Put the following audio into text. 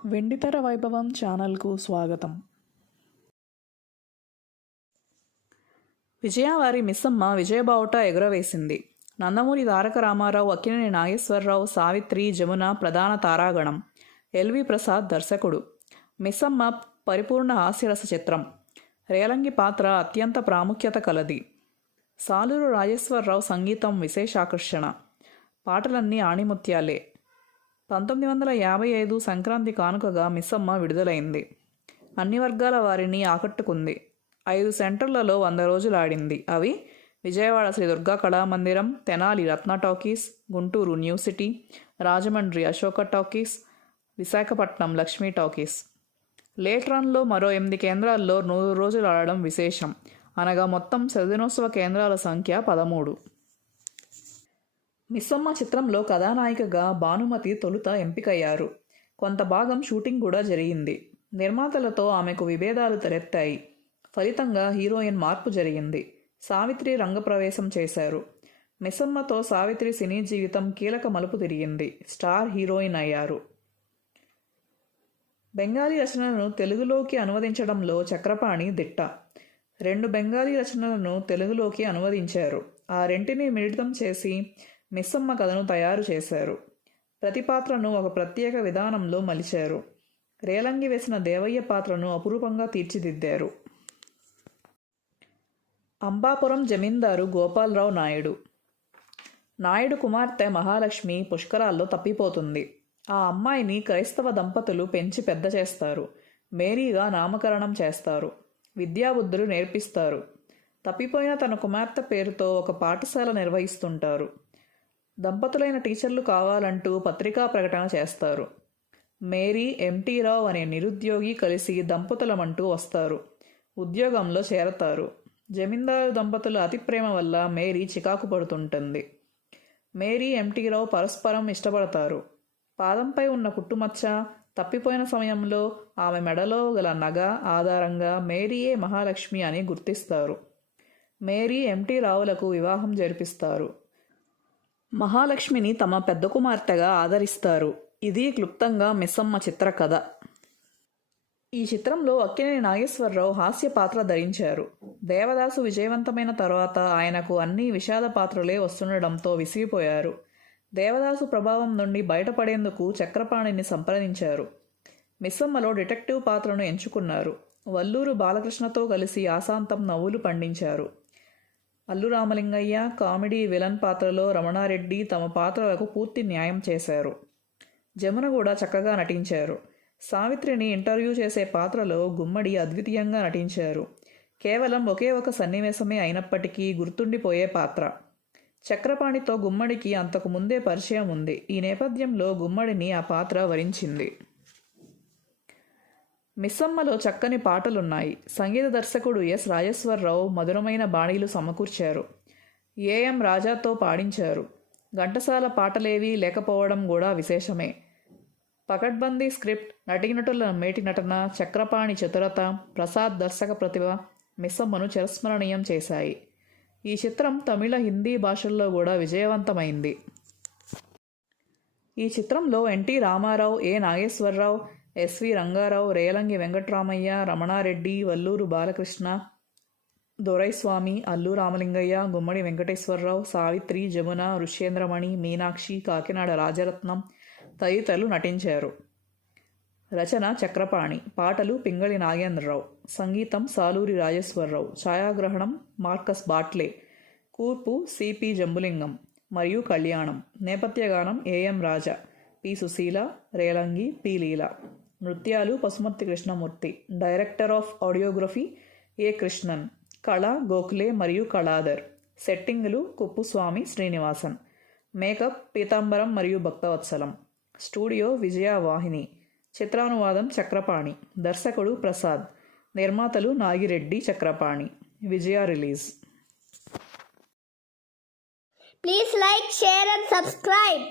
వెండితెర వైభవం ఛానల్కు స్వాగతం. విజయ వారి మిస్సమ్మ విజయబావుట ఎగురవేసింది. నందమూరి తారక రామారావు, అక్కినేని నాగేశ్వరరావు, సావిత్రి, జమున ప్రధాన తారాగణం. ఎల్వి ప్రసాద్ దర్శకుడు. మిస్సమ్మ పరిపూర్ణ హాస్యరస చిత్రం. రేలంగి పాత్ర అత్యంత ప్రాముఖ్యత కలది. సాలూరు రాజేశ్వరరావు సంగీతం విశేషాకర్షణ. పాటలన్నీ ఆణిముత్యాలే. 1955 సంక్రాంతి కానుకగా మిస్సమ్మ విడుదలైంది. అన్ని వర్గాల వారిని ఆకట్టుకుంది. 5 సెంటర్లలో 100 రోజులు ఆడింది. అవి Vijayawada Sri Durga Kalamandiram, Tenali Ratna talkies, Guntur new city, Rajahmundry Ashoka talkies, Visakhapatnam Lakshmi talkies. Late రన్లో మరో 8 కేంద్రాల్లో 100 రోజులు ఆడడం విశేషం. అనగా మొత్తం సృజనోత్సవ కేంద్రాల సంఖ్య 13. మిస్సమ్మ చిత్రంలో కథానాయికగా భానుమతి తొలుత ఎంపికయ్యారు. కొంత భాగం షూటింగ్ కూడా జరిగింది. నిర్మాతలతో ఆమెకు విభేదాలు తలెత్తాయి. ఫలితంగా హీరోయిన్ మార్పు జరిగింది. సావిత్రి రంగప్రవేశం చేశారు. మిస్సమ్మతో సావిత్రి సినీ జీవితం కీలక మలుపు తిరిగింది. స్టార్ హీరోయిన్ అయ్యారు. బెంగాలీ రచనలను తెలుగులోకి అనువదించడంలో చక్రపాణి దిట్ట. 2 బెంగాలీ రచనలను తెలుగులోకి అనువదించారు. ఆ రెంటిని మిళితం చేసి మిస్సమ్మ కథను తయారు చేశారు. ప్రతి పాత్రను ఒక ప్రత్యేక విధానంలో మలిచారు. రేలంగి వేసిన దేవయ్య పాత్రను అపురూపంగా తీర్చిదిద్దారు. అంబాపురం జమీందారు గోపాలరావు నాయుడు. నాయుడు కుమార్తె మహాలక్ష్మి పుష్కరాల్లో తప్పిపోతుంది. ఆ అమ్మాయిని క్రైస్తవ దంపతులు పెంచి పెద్ద చేస్తారు. మేరీగా నామకరణం చేస్తారు. విద్యాబుద్ధులు నేర్పిస్తారు. తప్పిపోయిన తన కుమార్తె పేరుతో ఒక పాఠశాల నిర్వహిస్తుంటారు. దంపతులైన టీచర్లు కావాలంటూ పత్రికా ప్రకటన చేస్తారు. మేరీ, ఎంటీ రావు అనే నిరుద్యోగి కలిసి దంపతులమంటూ వస్తారు. ఉద్యోగంలో చేరతారు. జమీందారు దంపతుల అతి ప్రేమ వల్ల మేరీ చికాకు పడుతుంటుంది. మేరీ, ఎంటీ రావు పరస్పరం ఇష్టపడతారు. పాదంపై ఉన్న పుట్టుమచ్చ, తప్పిపోయిన సమయంలో ఆమె మెడలో గల నగ ఆధారంగా మేరీయే మహాలక్ష్మి అని గుర్తిస్తారు. మేరీ, ఎంటీ రావులకు వివాహం జరిపిస్తారు. మహాలక్ష్మిని తమ పెద్ద కుమార్తెగా ఆదరిస్తారు. ఇది క్లుప్తంగా మిస్సమ్మ చిత్ర కథ. ఈ చిత్రంలో అక్కినేని నాగేశ్వరరావు హాస్య పాత్ర ధరించారు. దేవదాసు విజయవంతమైన తర్వాత ఆయనకు అన్ని విషాద పాత్రలే వస్తుండడంతో విసిగిపోయారు. దేవదాసు ప్రభావం నుండి బయటపడేందుకు చక్రపాణిని సంప్రదించారు. మిస్సమ్మలో డిటెక్టివ్ పాత్రను ఎంచుకున్నారు. వల్లూరు బాలకృష్ణతో కలిసి ఆశాంతం నవ్వులు పండించారు. అల్లు రామలింగయ్య కామెడీ విలన్ పాత్రలో రమణారెడ్డి తమ పాత్రలకు పూర్తి న్యాయం చేశారు. జమున కూడా చక్కగా నటించారు. సావిత్రిని ఇంటర్వ్యూ చేసే పాత్రలో గుమ్మడి అద్వితీయంగా నటించారు. కేవలం ఒకే ఒక సన్నివేశమే అయినప్పటికీ గుర్తుండిపోయే పాత్ర. చక్రపాణితో గుమ్మడికి అంతకు ముందే పరిచయం ఉంది. ఈ నేపథ్యంలో గుమ్మడిని ఆ పాత్ర వరించింది. మిస్సమ్మలో చక్కని పాటలున్నాయి. సంగీత దర్శకుడు ఎస్ రాజేశ్వరరావు మధురమైన బాణీలు సమకూర్చారు. ఏఎం రాజాతో పాడించారు. ఘంటసాల పాటలేవీ లేకపోవడం కూడా విశేషమే. పకడ్బందీ స్క్రిప్ట్, నటీనటుల మేటి నటన, చక్రపాణి చతురత, ప్రసాద్ దర్శక ప్రతిభ మిస్సమ్మను చిరస్మరణీయం చేశాయి. ఈ చిత్రం తమిళ, హిందీ భాషల్లో కూడా విజయవంతమైంది. ఈ చిత్రంలో ఎన్టీ రామారావు, ఏ నాగేశ్వరరావు, ఎస్వి రంగారావు, రేలంగి వెంకట్రామయ్య, రమణారెడ్డి, వల్లూరు బాలకృష్ణ, దొరైస్వామి, అల్లు రామలింగయ్య, గుమ్మడి వెంకటేశ్వరరావు, సావిత్రి, జమున, ఋష్యేంద్రమణి, మీనాక్షి, కాకినాడ రాజరత్నం తదితరులు నటించారు. రచన చక్రపాణి. పాటలు పింగళి నాగేంద్రరావు. సంగీతం సాలూరి రాజేశ్వరరావు. ఛాయాగ్రహణం మార్కస్ బాట్లే. కూర్పు సిపి జంబులింగం మరియు కళ్యాణం. నేపథ్య గానం ఏఎం రాజా, పి సుశీల, రేలంగి, పి లీల. నృత్యాలు Pasumarthi Krishnamurthy. Director of audiography A Krishnan. కళ గోఖలే మరియు కళాధర్. సెట్టింగులు కుప్పుస్వామి శ్రీనివాసన్. మేకప్ పీతాంబరం మరియు భక్తవత్సలం. స్టూడియో విజయ వాహిని. చిత్రానువాదం చక్రపాణి. దర్శకుడు ప్రసాద్. నిర్మాతలు నాగిరెడ్డి, చక్రపాణి. విజయ release. Please like, share and subscribe.